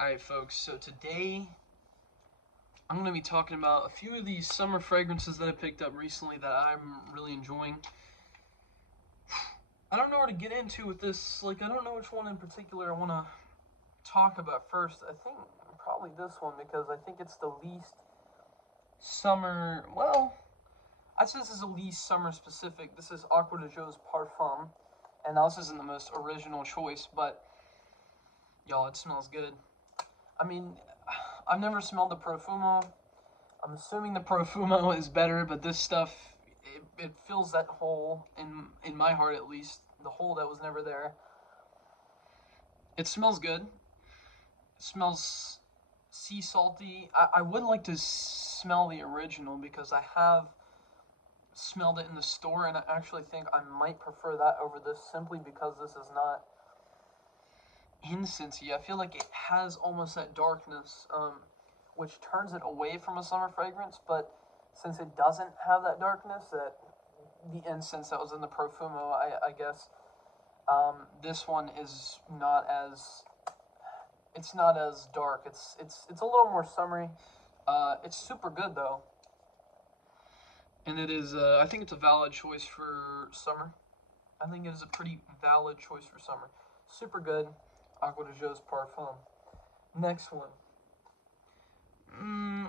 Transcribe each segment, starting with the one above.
Alright, folks, so today I'm going to be talking about a few of these summer fragrances that I picked up recently that I'm really enjoying. I don't know where to get into with this. I don't know which one in particular I want to talk about first. I think probably this one because I think it's the least summer. Well, I say this is the least summer specific. This is Aqua de Joe's Parfum. And now this isn't the most original choice, but y'all, it smells good. I mean, I've never smelled the Profumo. I'm assuming the Profumo is better, but this stuff it fills that hole in my heart at least, the hole that was never there. It smells good. It smells sea salty. I would like to smell the original because I have smelled it in the store, and I actually think I might prefer that over this simply because this is not incensey. I feel like it has almost that darkness, which turns it away from a summer fragrance. But since it doesn't have that darkness, that the incense that was in the Profumo, I guess this one is not as it's not as dark. It's a little more summery. It's super good though, and it is. I think it's a valid choice for summer. I think it is a pretty valid choice for summer. Super good. Aqua de Joe's Parfum. Next one.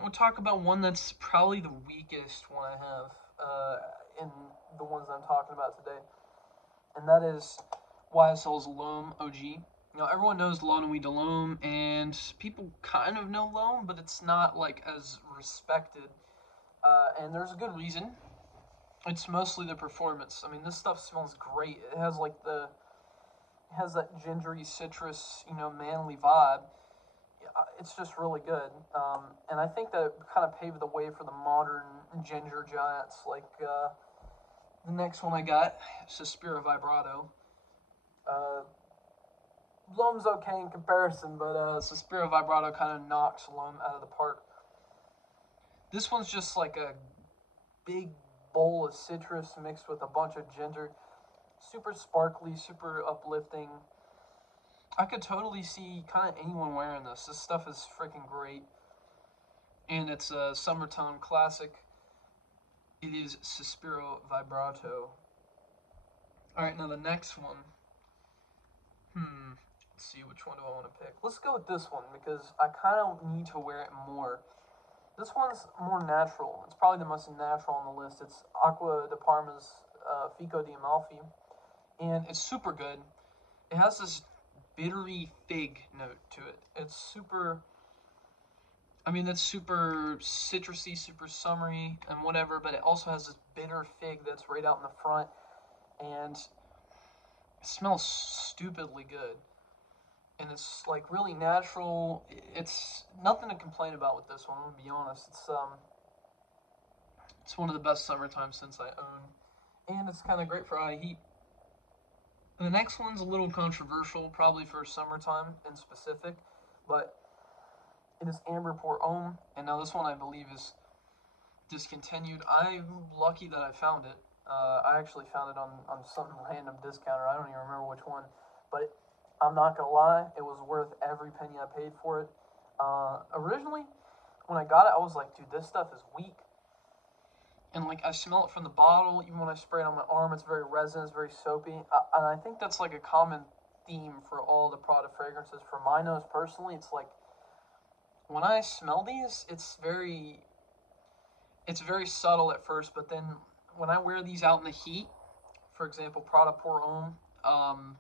We'll talk about one that's probably the weakest one I have in the ones I'm talking about today, and that is YSL's L'Homme OG. Everyone knows La Nuit de L'Homme, and people kind of know L'Homme, but it's not like as respected. And there's a good reason. It's mostly the performance. I mean, this stuff smells great. It has that gingery citrus, manly vibe. It's just really good. And I think that it kind of paved the way for the modern ginger giants. The next one I got, Suspiro Vibrato. Uh, L'Homme's okay in comparison, but Suspiro Vibrato kind of knocks L'Homme out of the park. This one's just like a big bowl of citrus mixed with a bunch of ginger. Super sparkly, super uplifting. I could totally see kind of anyone wearing this. This stuff is freaking great. And it's a summertime classic. It is Suspiro Vibrato. Alright, now the next one. Let's see, which one do I want to pick? Let's go with this one because I kind of need to wear it more. This one's more natural. It's probably the most natural on the list. It's Acqua di Parma's Fico di Amalfi. And it's super good. It has this bittery fig note to it. It's super. I mean, that's super citrusy, super summery, and whatever, but it also has this bitter fig that's right out in the front, and it smells stupidly good. And it's like really natural. It's nothing to complain about with this one. I'm gonna be honest. It's one of the best summertime scents I own, and it's kind of great for high heat. The next one's a little controversial, probably for summertime in specific, but it is Amber Pour Homme, and now this one I believe is discontinued. I'm lucky that I found it. I actually found it on some random discounter. I don't even remember which one, but I'm not gonna lie, it was worth every penny I paid for it. Originally, when I got it, I was like, dude, this stuff is weak. And I smell it from the bottle. Even when I spray it on my arm, it's very resinous, very soapy. And I think that's like a common theme for all the Prada fragrances. For my nose personally, it's like when I smell these, it's very subtle at first, but then when I wear these out in the heat, for example, Prada Pour Homme,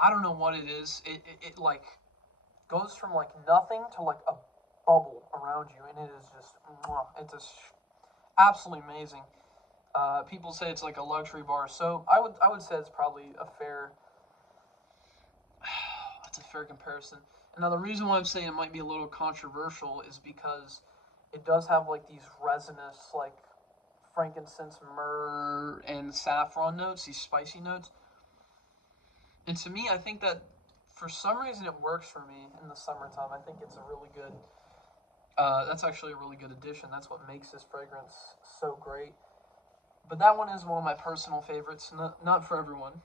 I don't know what it is. It like goes from like nothing to like a bubble around you, and it is just it's just absolutely amazing. People say it's like a luxury bar soap. I would say it's probably a fair it's a fair comparison. And now the reason why I'm saying it might be a little controversial is because it does have like these resinous like frankincense, myrrh, and saffron notes, these spicy notes. And to me, I think that for some reason it works for me in the summertime. I think it's a really good. That's actually a really good addition. That's what makes this fragrance so great. But that one is one of my personal favorites. Not for everyone.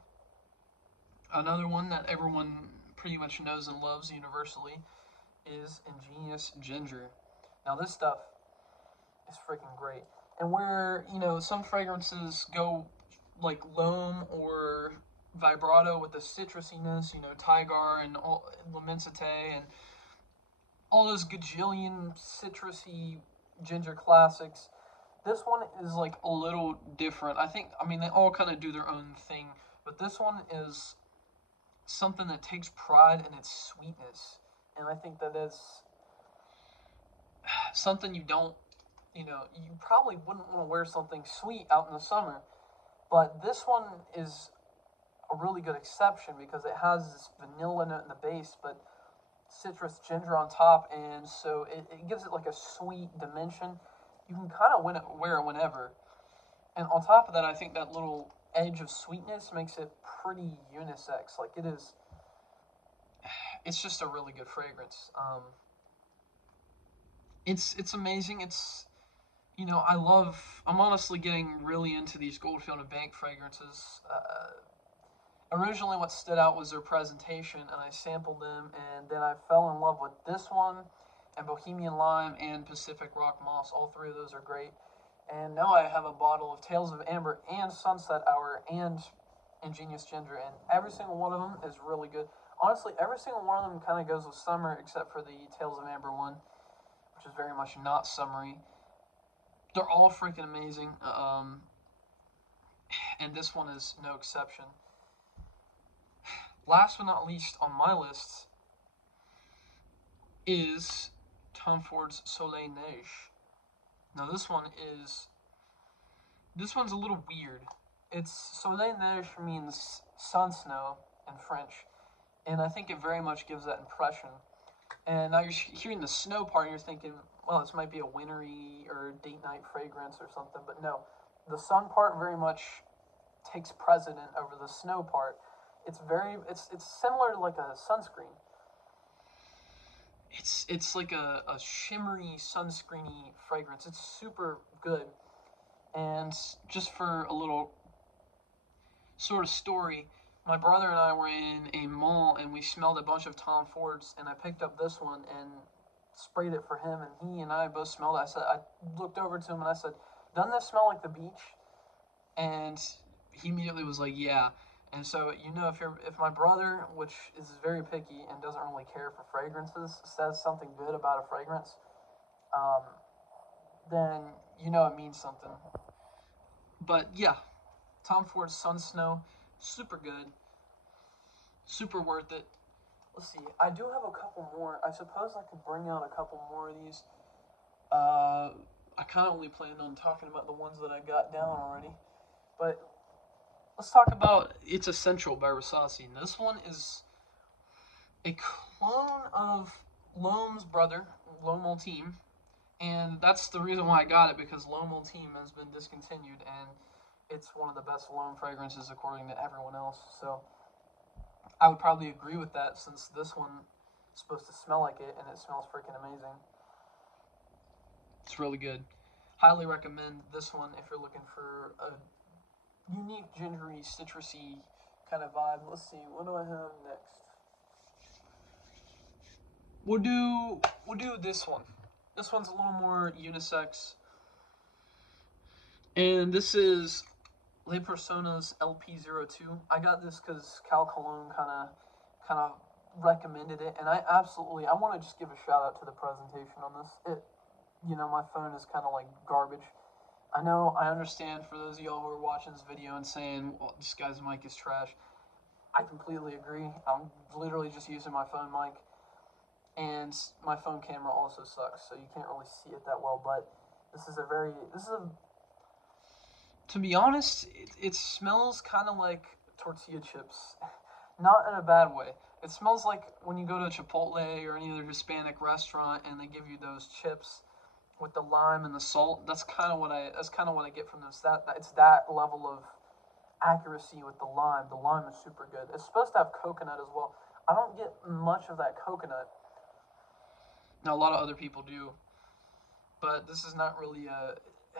Another one that everyone pretty much knows and loves universally is Ingenious Ginger. Now this stuff is freaking great. And where, some fragrances go like L'Homme or Vibrato with the citrusiness, Tigar and L'Immensité and all those gajillion citrusy ginger classics. This one is like a little different. They all kind of do their own thing, but this one is something that takes pride in its sweetness. And I think that is something you probably wouldn't want to wear something sweet out in the summer. But this one is a really good exception because it has this vanilla note in the base, but citrus ginger on top, and so it gives it like a sweet dimension. You can kind of wear it whenever. And on top of that, I think that little edge of sweetness makes it pretty unisex. Like it's just a really good fragrance. It's amazing. I'm honestly getting really into these Goldfield and Bank fragrances. Originally, what stood out was their presentation, and I sampled them, and then I fell in love with this one, and Bohemian Lime, and Pacific Rock Moss. All three of those are great. And now I have a bottle of Tales of Amber and Sunset Hour and Ingenious Ginger, and every single one of them is really good. Honestly, every single one of them kind of goes with summer, except for the Tales of Amber one, which is very much not summery. They're all freaking amazing, and this one is no exception. Last but not least on my list is Tom Ford's Soleil Neige. Now this one's a little weird. It's Soleil Neige means sun snow in French, and I think it very much gives that impression. And now you're hearing the snow part, and you're thinking, well, this might be a wintry or date night fragrance or something, but no. The sun part very much takes precedent over the snow part. It's similar to like a sunscreen. It's like a shimmery sunscreeny fragrance. It's super good. And just for a little sort of story, my brother and I were in a mall and we smelled a bunch of Tom Fords, and I picked up this one and sprayed it for him, and he and I both smelled it. I looked over to him and I said, "Doesn't this smell like the beach?" And he immediately was like, "Yeah." And so, if my brother, which is very picky and doesn't really care for fragrances, says something good about a fragrance, then it means something. But yeah, Tom Ford's Sun Snow, super good, super worth it. Let's see, I do have a couple more. I suppose I could bring out a couple more of these. I kind of only planned on talking about the ones that I got down already. But let's talk about It's Essential by Rasasi. And this one is a clone of L'Homme's brother, L'Homme Ultime. And that's the reason why I got it, because L'Homme Ultime has been discontinued, and it's one of the best L'Homme fragrances according to everyone else. So I would probably agree with that, since this one is supposed to smell like it, and it smells freaking amazing. It's really good. Highly recommend this one if you're looking for a unique, gingery, citrusy kind of vibe. Let's see, what do I have next? We'll do this one. This one's a little more unisex. And this is Les Personas LP02. I got this because Cal Cologne kind of recommended it, and I want to just give a shout out to the presentation on this. My phone is kind of like garbage. I understand for those of y'all who are watching this video and saying, well, this guy's mic is trash. I completely agree. I'm literally just using my phone mic, and my phone camera also sucks, so you can't really see it that well, but to be honest, it smells kind of like tortilla chips. Not in a bad way. It smells like when you go to Chipotle or any other Hispanic restaurant and they give you those chips with the lime and the salt. That's kind of what I get from this. It's that level of accuracy with the lime. The lime is super good. It's supposed to have coconut as well. I don't get much of that coconut. Now, a lot of other people do, but this is not really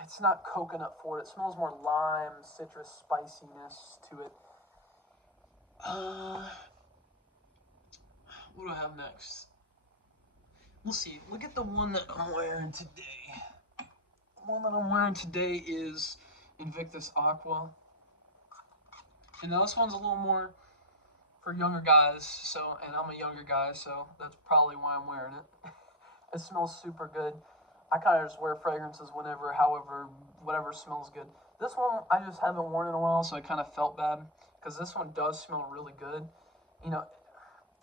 it's not coconut forward. It smells more lime, citrus spiciness to it. What do I have next? Let's see. Look at the one that I'm wearing today. The one that I'm wearing today is Invictus Aqua. And now this one's a little more for younger guys, so, and I'm a younger guy, so that's probably why I'm wearing it. It smells super good. I kind of just wear fragrances whenever, however, whatever smells good. This one I just haven't worn in a while, so I kind of felt bad because this one does smell really good. You know,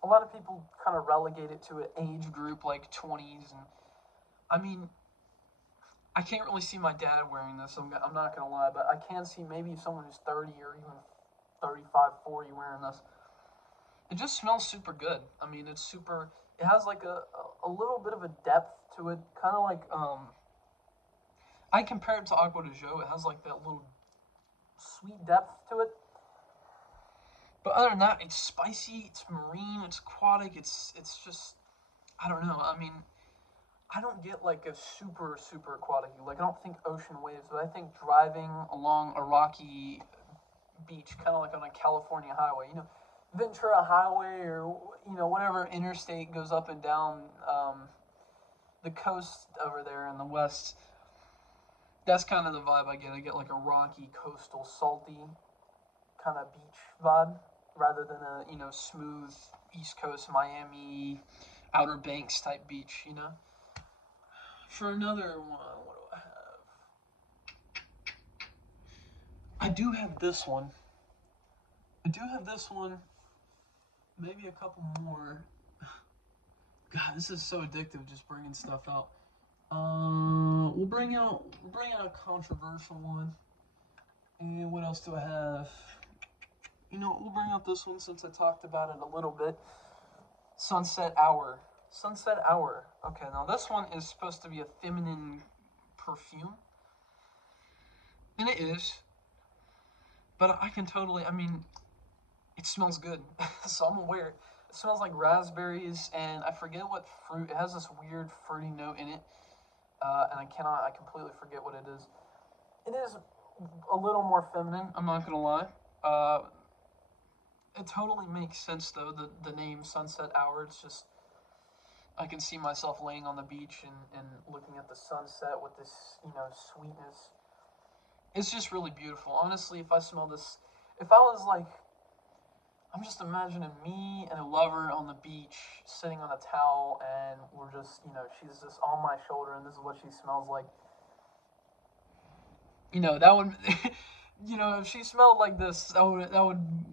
a lot of people kind of relegate it to an age group like 20s, and I mean, I can't really see my dad wearing this. I'm not gonna lie, but I can see maybe someone who's 30 or even 35, 40 wearing this. It just smells super good. I mean, it's super. It has like a little bit of a depth to it, kind of like I compare it to Aqua de Jo. It has like that little sweet depth to it. But other than that, it's spicy. It's marine. It's aquatic. It's just I don't know. I mean, I don't get like a super aquatic. Like I don't think ocean waves, but I think driving along a rocky beach, kind of like on a California highway. You know, Ventura Highway or whatever interstate goes up and down the coast over there in the west. That's kind of the vibe I get. I get like a rocky, coastal, salty kind of beach vibe rather than a smooth East Coast Miami, Outer Banks type beach. For another one, what do I have? I do have this one. I do have this one. Maybe a couple more. God, this is so addictive. Just bringing stuff out. We'll bring out a controversial one. And what else do I have? We'll bring out this one since I talked about it a little bit. Sunset Hour. Sunset Hour. Okay, now this one is supposed to be a feminine perfume. And it is. But I can totally, I mean, it smells good. So I'm aware. It smells like raspberries and I forget what fruit. It has this weird fruity note in it. And I completely forget what it is. It is a little more feminine, I'm not gonna lie. It totally makes sense though, the name Sunset Hour. It's just, I can see myself laying on the beach and looking at the sunset with this, sweetness. It's just really beautiful. Honestly, if I smell this, if I was like, I'm just imagining me and a lover on the beach sitting on a towel and we're just, she's just on my shoulder and this is what she smells like. That would, if she smelled like this, that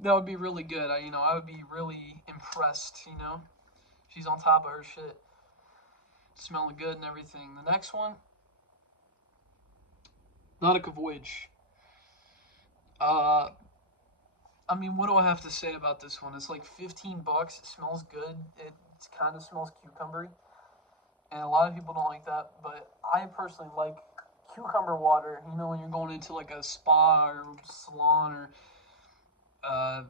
would be really good. I would be really impressed. She's on top of her shit, smelling good and everything. The next one, Nautica Voyage. Uh, I mean, what do I have to say about this one? It's like $15. It smells good. It kind of smells cucumbery, and a lot of people don't like that, but I personally like cucumber water. When you're going into like a spa or salon or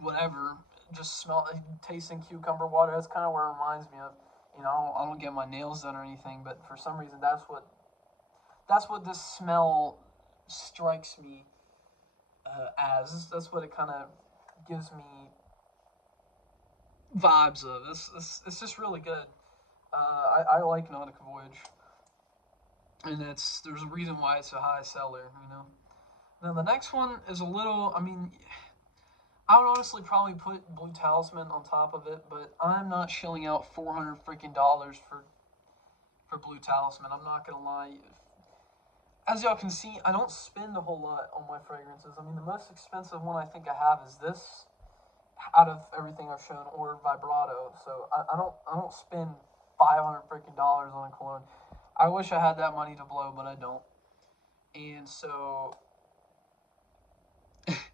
whatever, just tasting cucumber water. That's kind of where it reminds me of. I don't get my nails done or anything, but for some reason that's what this smell strikes me as. That's what it kind of gives me vibes of. It's just really good. I like Nautica Voyage, and there's a reason why it's a high seller. Now the next one is a little. I mean, I would honestly probably put Blue Talisman on top of it, but I'm not shelling out $400 freaking dollars for Blue Talisman. I'm not gonna lie. As y'all can see, I don't spend a whole lot on my fragrances. I mean, the most expensive one I think I have is this, out of everything I've shown, or Vibrato. So I don't spend $500 freaking dollars on a cologne. I wish I had that money to blow, but I don't. And so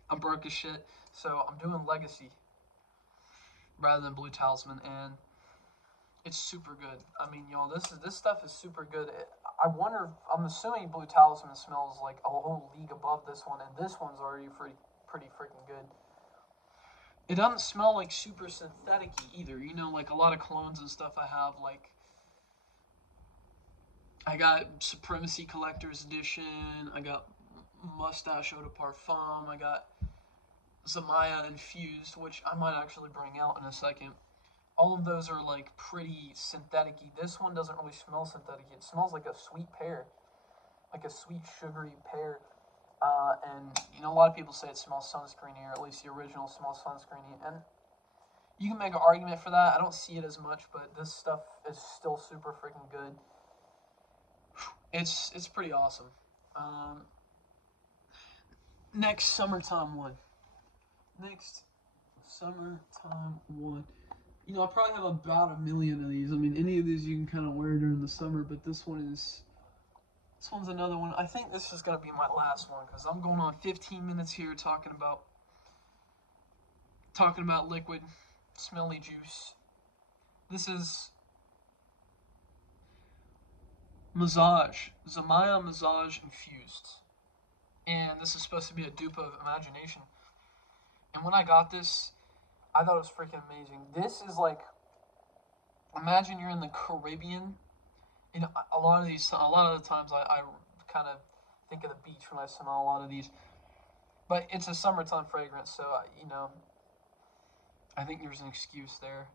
I'm broke as shit. So I'm doing Legacy rather than Blue Talisman, and it's super good. I mean, y'all, this stuff is super good. I'm assuming Blue Talisman smells like a whole league above this one, and this one's already pretty freaking good. It doesn't smell like super synthetic either. Like a lot of colognes and stuff I have, like I got Supremacy Collector's Edition, I got Mustache Eau de Parfum, I got Zamaya Infused, which I might actually bring out in a second. all of those are like pretty synthetic-y. This one doesn't really smell synthetic. It smells like a sweet pear, like a sweet sugary pear. And a lot of people say it smells sunscreeny, or at least the original smells sunscreeny. And you can make an argument for that. I don't see it as much, but this stuff is still super freaking good. It's pretty awesome. Um, next summertime one. Next summertime one. I probably have about a million of these. I mean, any of these you can kind of wear during the summer, but this one's another one. I think this is gonna be my last one because I'm going on 15 minutes here talking about liquid, smelly juice. This is Massage, Zamaya Massage Infused, and this is supposed to be a dupe of Imagination. And when I got this, I thought it was freaking amazing. This is like, imagine you're in the Caribbean. A lot of the times I kind of think of the beach when I smell a lot of these. But it's a summertime fragrance, so I think there's an excuse there,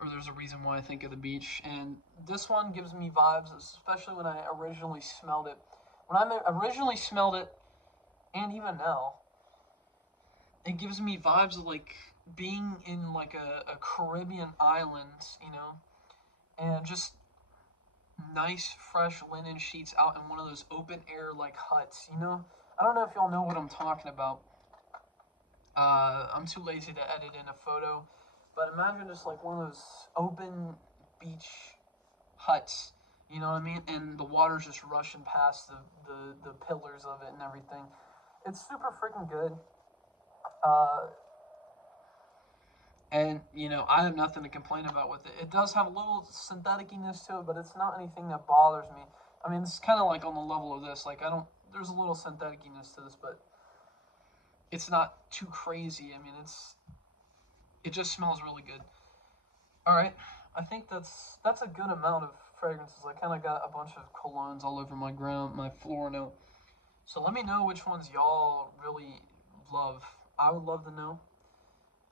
or there's a reason why I think of the beach. And this one gives me vibes, especially when I originally smelled it. When I originally smelled it, and even now, it gives me vibes of like being in like a Caribbean island, and just nice fresh linen sheets out in one of those open air like huts. I don't know if y'all know what I'm talking about. I'm too lazy to edit in a photo, but imagine just like one of those open beach huts. You know what I mean? And the water's just rushing past the pillars of it and everything. It's super freaking good. Uh, and I have nothing to complain about with it. It does have a little syntheticness to it, but it's not anything that bothers me. I mean, it's kind of like on the level of this. Like, I don't. There's a little syntheticness to this, but it's not too crazy. I mean, it just smells really good. All right, I think that's a good amount of fragrances. I kind of got a bunch of colognes all over my floor now. So let me know which ones y'all really love. I would love to know.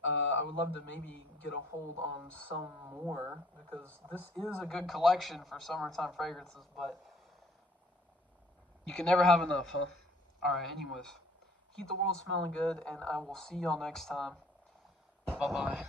I would love to maybe get a hold on some more because this is a good collection for summertime fragrances, but you can never have enough, huh? Alright, anyways, keep the world smelling good, and I will see y'all next time. Bye bye.